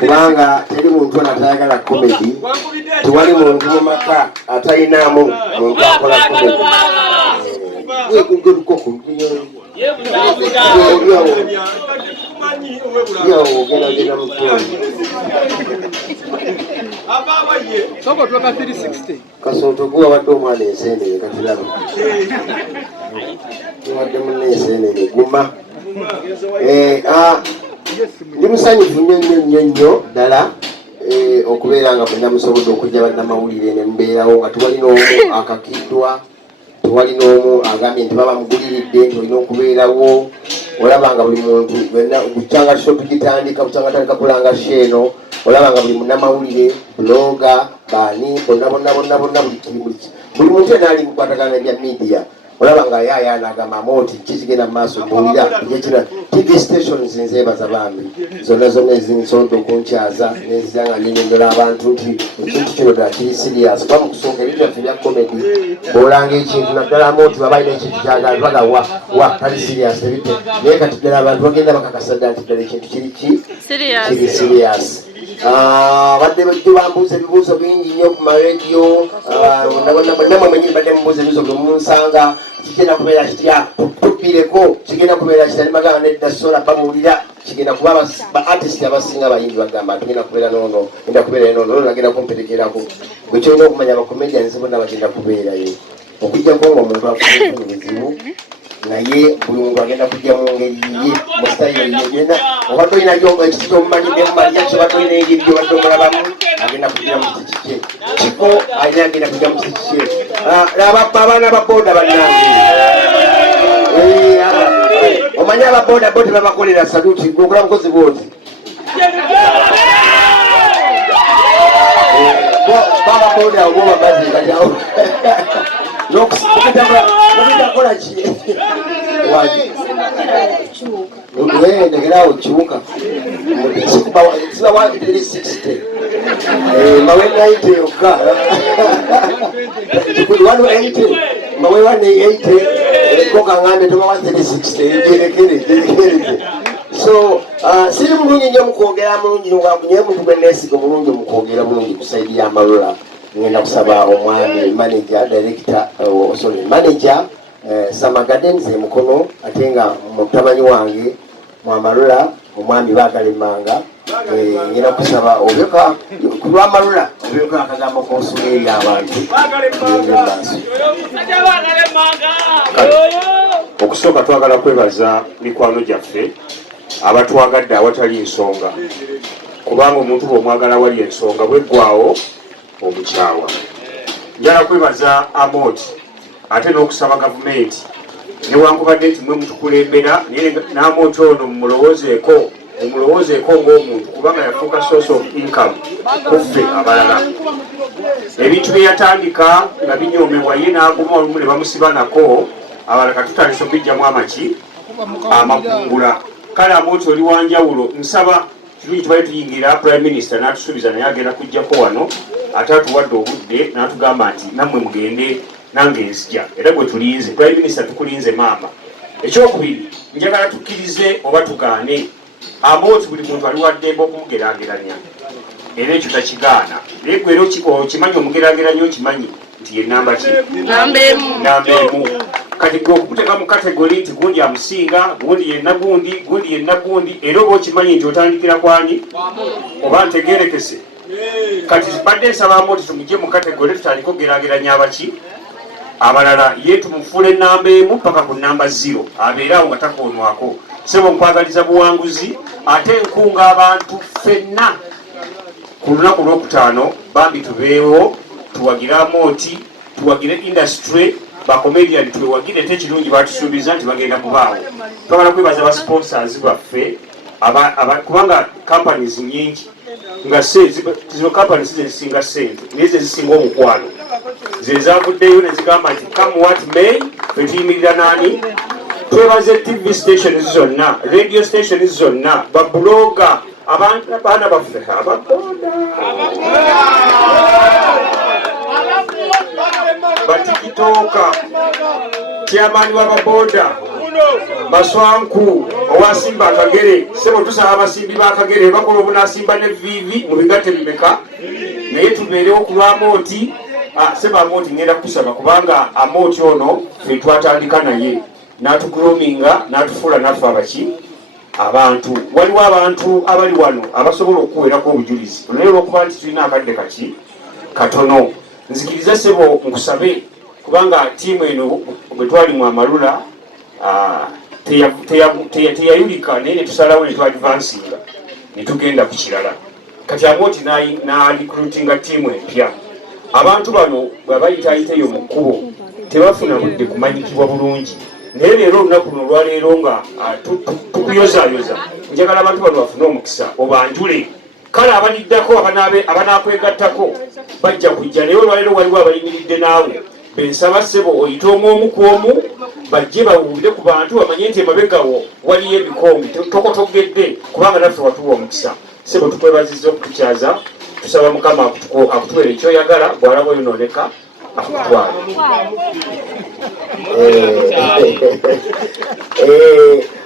kubanga teri muntu atayagala komedi, tewali muntu mu maka atayinaamu muntu akola komedi. Kasonto gwe wabadde omwana enseenene katiraba wadde munne enseenene guma. Ndi musanyufu nnyo ddala okubeera nga mwenna musobodde okujja bannamawulire ne mubeerawo nga tewali n'omu akakiddwa, tewali n'omu agambye nti baba muguliridde nti olina okubeerawo. Olaba nga buli muntu bukyanga so tugitandika bukyanga tandika kulanga sheeno, olaba nga buli munnamawulire bloga baani bonna buli muntu yena ali mukwatagana ebya media. Olaba nga yaya anagamba amoti kikigenda mu maaso mbuulira ekira TV stations nzeebaza bambi zonna ezinsobodde okunkyaza nezanga nenyonyola abantu nti ekintu kino ddala kiri serious kuba mukusooka ebintu byaffe bya comedy bw'olanga ekintu naddala amoti baba alina ekintu kyagala baga wa tali serious tebite naye kati ddala abantu bagenda bakakasa ddala nti ddala ekintu kiri serious. Badde bambuuza ebibuuzo bingi nnyo ku marediyo, namwe mwenyini badde mumbuuza ebibuuzo bwe munsanga kigenda kubeera kitya tubbireko, kigenda kubeera kitya nimagamba nedda sola babuulira kigenda kuba ba artist abasinga abayimbi bagamba tugenda kubeera nono genda kubeera nono nagenda kumperekerako bwe kyolina okumanya abakomedians bonna bagenda kubeerayo okujjako nga omuntu afuna ebizibu naye buli muntu agenda kujja mu ngeri ye mu style yena obadde olina ekiti kyomumanyidde mumalya kyobadde olina engeri gyobadde omulabamu agenda kugira mu kiti kye kiko alina agenda kujja mu kiti kye. Abaana baboda bannange omanyi ababoda bo tebabakolera saluti gokola mukozi bwoti bababoda obo bamazi katiawo nokutakola ki ndegerawo kiwuka sibawa 360 mawe 90 yokka kikuli 180 mawe 180 kokaŋŋambe tobawa 360 egerekereke. So siri mulungi nnyo mukwogera mulungi naye muntu gwe neesiga omulungi mukwogera bulungi kusaidi y'amalula. Ngenda kusaba omwami manager director manager Samagade nze mukono ate nga mutamanyi wange mwamalula omwami Bagalemanga. Ngenda kusaba obyoka kulwamalula obyoka akagambo konsula eri abantu okusooka twagala kwebaza mikwano gyaffe abatwagadde awatali ensonga kubanga omuntu bw'omwagala wali ensonga bweggwawo omukyawa. Njala kwebaza Amoti ate n'okusaba gavumenti newankubadde nti mwe mutukulembera naye n'Amoti ono mumulowoozeeko ng'omuntu kubanga yafuuka source of income kuffe abalala. Ebintu bye yatandika nga binyoomebwa ye n'aguma olumu ne bamusiba nako abalala katutandise okubijjamu amakungula. Kale Amoti oli wanjawulo nsaba kirungi tubale tuyingira Prime Minister n'atusuubiza naye agenda kujjako wano ate atuwadde obudde n'atugamba nti nammwe mugende nange nzija era gwe tulinze Prime Minister tukulinze maama. Ekyokubiri njagala tukkirize oba tugaane Amoti buli muntu ali waddembe okumugeraageranya era ekyo takigaana naye gwe era okimanyi omugeraageranya okimanyi nti ye namba ki namba emu. Kati gwe okukuteeka mu kategori nti gundi amusinga gundi yenna gundi era oba okimanyi nti otandikira kwani oba ntegeerekese. Kati badde nsaba Amoti tumugye mu kategori tutandika okugeraageranya abaki abalala ye tumufuule namba emu paka ku namba 0 abeera awo nga takoonwako. Sebo nkwagaliza buwanguzi ate nkunga abantu ffenna ku lunaku lwokutaano bambi tubeewo tuwagire Amoti tuwagire industry bakomedian twewagire te kirungi batusuubiza nti bagenda kubaawo. Twagala kwebaza ba sponsors baffe kubanga companies nyingi nga zino companies zezisinga ssente naye zezisinga omukwano ze zavuddeyo ne zigamba nti come what may fe tuyimirira naani. Twebaze TV stations zonna, radio stations zonna, babuloga, abaana baffe ababoda, batikitooka, chairman w'ababoda, Maswanku owasimba Akagere, sebo tusaba abasimbi b'Akagere bakola obunasimba ne vivi mu bigate bimeka naye tubeerewo kulwa Amooti. Sebo Amooti ngenda kusaba kubanga Amooti ono fe twatandika naye n'atugroominga n'atufuula naffe abaki abantu. Waliwo abantu abali wano abasobola okuweerako obujulizi naye olw'okuba nti tulina akadde kaki katono. Nzikiriza sebo nkusabe kubanga tiimu eno bwe twali mu Amalula teyayulika naye ne tusalawo ne twadvansinga ne tugenda ku kirala. Kati Amooti n'alicruitinga tiimu empya. Abantu bano bwe bayitaayiteeyo mu kkubo tebafuna budde kumanyikibwa bulungi. Naye leero olunaku luno olwaleero nga tukuyozaayoza, njagala abantu bano bafune omukisa obanjule. Kale abaniddako abanakwegattako bajja kujja, naye olwaleero waliwo abayimiridde naawe. Bensaba ssebo oyite omu ku omu bajje bawulire ku bantu bamanye nti emabegawo waliyo ebikombi tokotogedde kubanga naffe watuwa omukisa. Ssebo tukwebazizza okutukyaza, tusaba Mukama akutuweera ekyoyagala bw'alaba oyonooneka akutwala.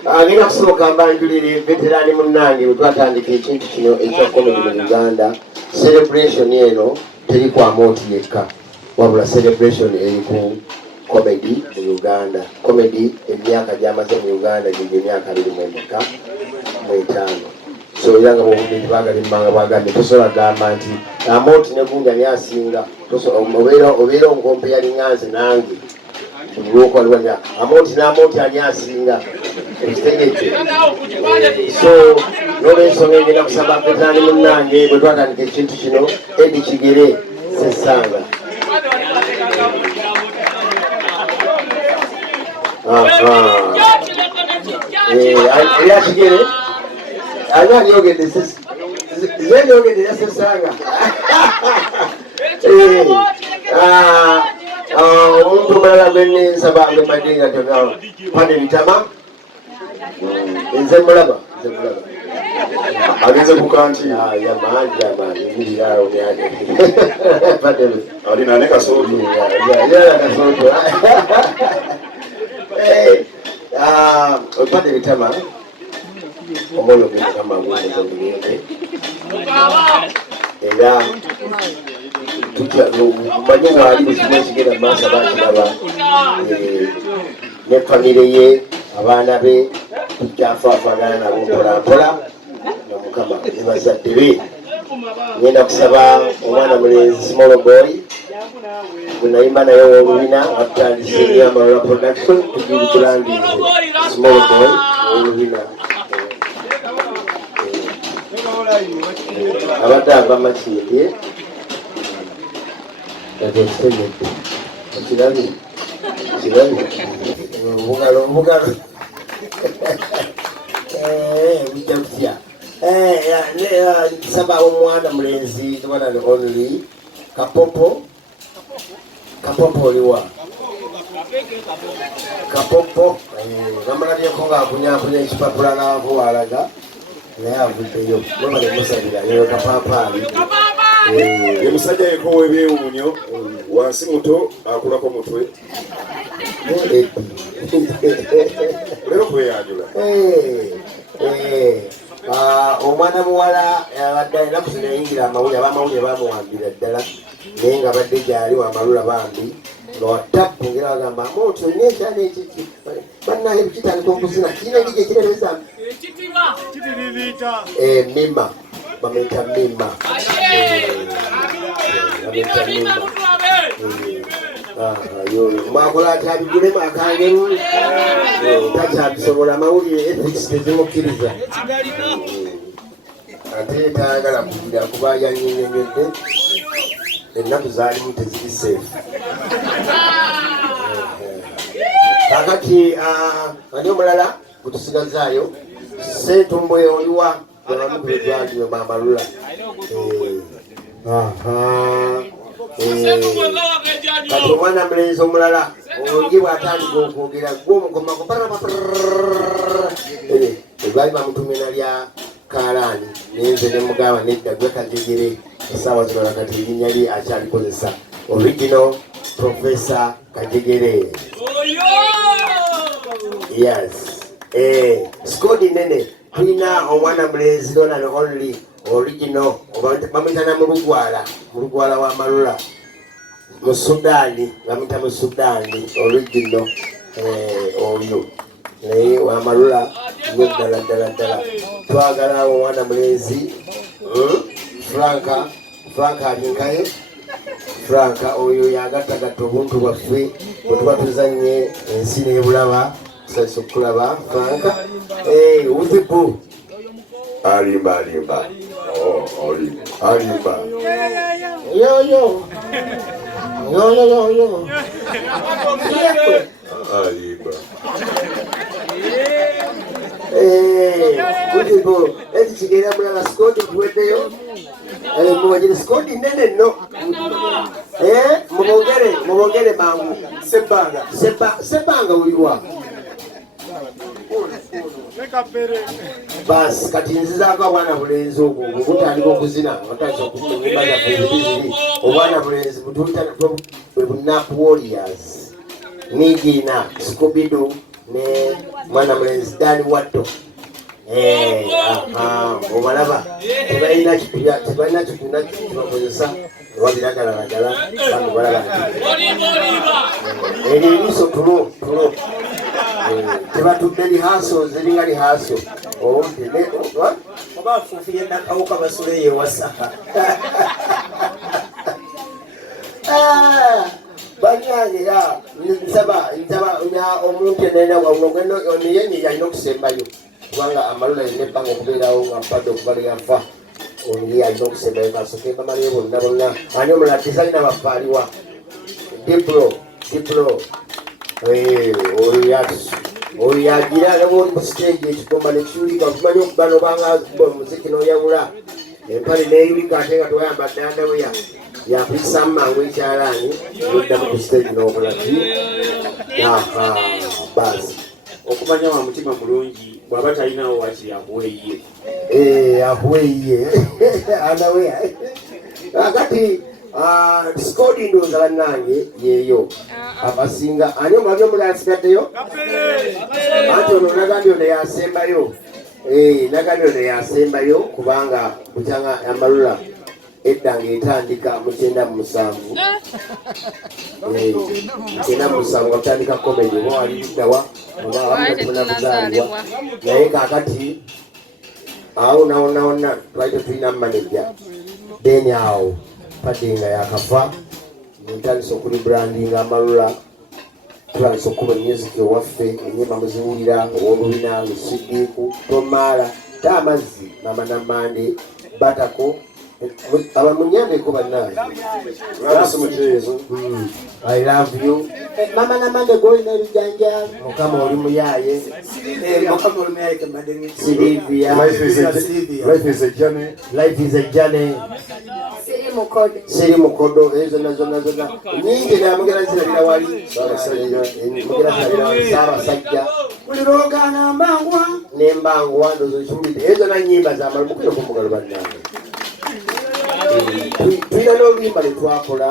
Agenda kusooka mbanjulire veterani munnange bwe twatandika ekintu kino ekya comedy mu Uganda. Celebration eno teri ku Amooti yekka wabula celebration eri ku comedy mu Uganda. Comedy emyaka gy'amaze mu Uganda gye emyaka 25. So yanga bwobudde bagala emmanga bwagambye tosobola gamba nti Amooti ne Gunja ni asinga. Obeera onkompe yalinganze nange Luko alwanya Amooti n'Amooti ani asinga ekitegeke. So n'olwensonga engenda kusaba veterani munnange bwe twatandika ekintu kino Eddie Kigere Ssesanga. Era Kigere ani anyogedde zenyogedde ya Ssesanga. Omuntu omulala gwe nsaba mbadde nga Pane Bitama nze mulaba agenze ku kanti yamaanyi emirirawo alina ne kasooto Pane Bitama omwoyo gwe Mukama gw'omuze mulinde era manye waali buzibu ekigenda mu maaso bakiraba ne famire ye abaana be tukyafaafagana nabo mpolampola nomukama ne bazadde be. Ngenda kusaba omwana mulenzi Small Boy gwe nayimba naye ow'olubina atutandise Amalula production tugiri tulandize Small Boy ow'olubina abadde ava Makindye ekirabi obugalo bujja kutya. Nsaba omwana mulenzi tubana ne Only Kapopo oliwa Kapopo namulabyeko ng'akunyakunya ekipapula n'avuwalaga naye avuddeyo mwebale musabira yeyo Kapaapaali. ye musajja yeko webyewuunyo wansi muto akulako mutwe olero kweyanjula. Omwana muwala abadde ennaku zino yayingira amawulire abamawulire bamuwambira ddala naye nga badde gyali w'Amalula bambi nga watapu ngera bagamba Amooti olina ekyana ekiki bannaye kitandika okuzina kirina engigi ekirereza Mima bamuyita Mima mwakola ati abigulemu akangeru takyabisobola amawulire ethics tezimukkiriza ate tayagala kugira kuba yanyenyonyodde ennaku zaalimu teziri safe. kakati ani omulala gutusigazaayo Sentumbwe oliwa bwebamukubedwaliyo Mamalula kati omwana mulenzi omulala olye bw'atandika okwogera gw'omukomako egwali bamutumina lya Kalaani nenze ne mugamba nedda gwe Kajegere essaawa zino nakati erinnya lye akyalikozesa Original Professor Kajegere. Yes. Skodi nene tulina omwana mulenzi lona ne only original bamuyitana mu Lugwala wa Malula mu Sudaani bamuyita mu Sudaani original oyo naye wa Malula nnyo ddala twagala omwana mulenzi Franka alinkaye Franka oyo yagattagatta obuntu bwaffe bwe tuba tuzannye ensi n'ebulaba tusalisa okulaba Franka Uzibu alimba alimba yoyo alimba Uzibu eti kigera mulala Skodi tuweddeyo muwagire Skodi nene nno mubogere mangu Sebanga uliwa basi kati nzizaako abwana bulenzi ogwo gutandika okuzina otandika okunyumba yaffe obwana bulenzi bunaku warriors Nigina Scooby-Doo ne mwana mulenzi Dani Watto obalaba tebalina kituna kibakozesa wabiragalagala bantu balaba eryo eriiso tulo tebatudde lihaso ziringa lihaso oba afuufiye nakawuka basule yewasa banyanira nsaba omuntu enena waunogeno oniyenye yalina okusembayo kubanga Amalula yina ebbanga okubeerawo nga mpadde okubala yafa oli alina okusembayo kasoke bamalayo bonna ani omulala tesalina bafaaliwa Diplo oyo yagira naboli mu stage ekigoma nekiwulika okumanya okuba nobanga omuziki noyawula empale neyulika ate nga tewayambadde andaweya yakuyisa mumangu ekyalaani noddamu ku stage n'obulaki basi okumanya wa mutima mulungi bw'aba talinawo wakiri akuweeyiye akuweeyiye andaweya akati Skodi ndowooza bannange yeeyo abasinga ani omulabi omulala asigaddeyo anti ono nagambye ono yasembayo yasembayo kubanga bukyanga Amalula edda ng'etandika mu 97 atandika komedi oba wali liddawa oba walitatuna kuzaalibwa naye kaakati awo nawonna twali tetulina manager then awo padinga yakafa ntandisa okuli brandinga Amalula tutandisa okuba music ewaffe enyimba muziwulira ow'olubina Lusidiku Tomala Tamazzi Mama Namande Batako abamunyambeko bannange I love you Mama Namande golina ebijanja Mukama oli muyaye Silivia Life is a journey Siri mukodo ezo zonna nyingi namugera zirabira wali Ssaabasajja buli lwogana nembangwa ndozo kiwulidde ezo nanyimba z'Amalula mukwira okumugalo bannange tulina n'oluyimba lwetwakola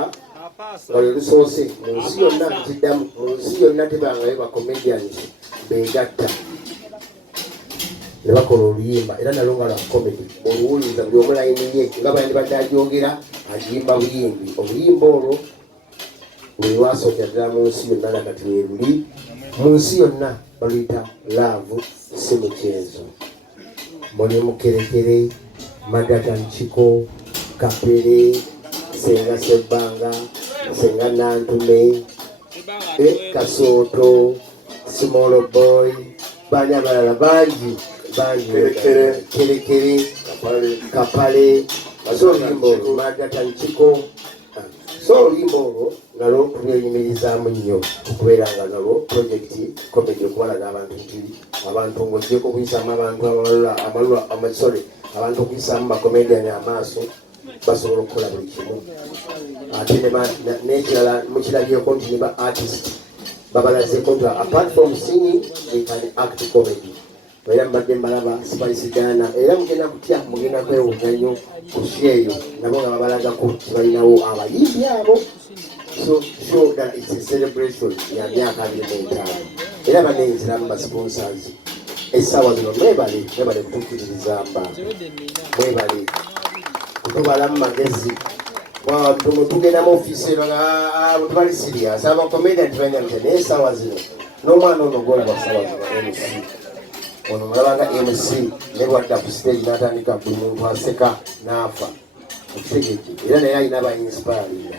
nga lwe lusoose mu nsi yonna nkiddamu mu nsi yonna tebangayo bacomedians begatta ne bakola oluyimba era nalwo nga lwa comedy oluwuliza buli omulayiniye nga bandibadde agyogera agimba buyimbi obuyimba olwo buli lwasookera ddala mu nsi yonna nakati weeruli mu nsi yonna baluyita laavu si mukyenzo muli Mukerekere Magata Nchiko Kapere Senga Sebanga Senga Nantume Kasooto Small Boy bani abalala bangi Kerekere Kapale so oluyimba olwo Magata Nchiko so oluyimba olwo nalwo tubyeyimirizaamu nnyo okubeera nga nalwo projekiti komedi okubalaga abantu nti abantu ng'ogyeko okuyisaamu abantu abantu okuyisaamu bakomediani amaaso basobola okukola buli kimu ate n'ekirala mukirabyeko nti ne ba artist babalazeko nti apart from singing they can act comedy era mbadde mbalaba Spice Ghana era mugenda kutya mugenda kwewuunya nnyo ku eyo nabo nga babalagako tibalinawo abayimbi abo so show that it's a celebration ya myaka 25 era banenziramu ba sponsors essaawa zino mwebale kutuukiririza mba mwebale kutubalamu magezi tugenda mu ofiisi tubali serious abakomedian tibanya nti naye essaawa zino n'omwana ono golaba ssaawa zino MC ono mulabanga MC ne bwadda ku stage n'atandika buli muntu aseka n'afa okutegedde era naye alina ba inspiring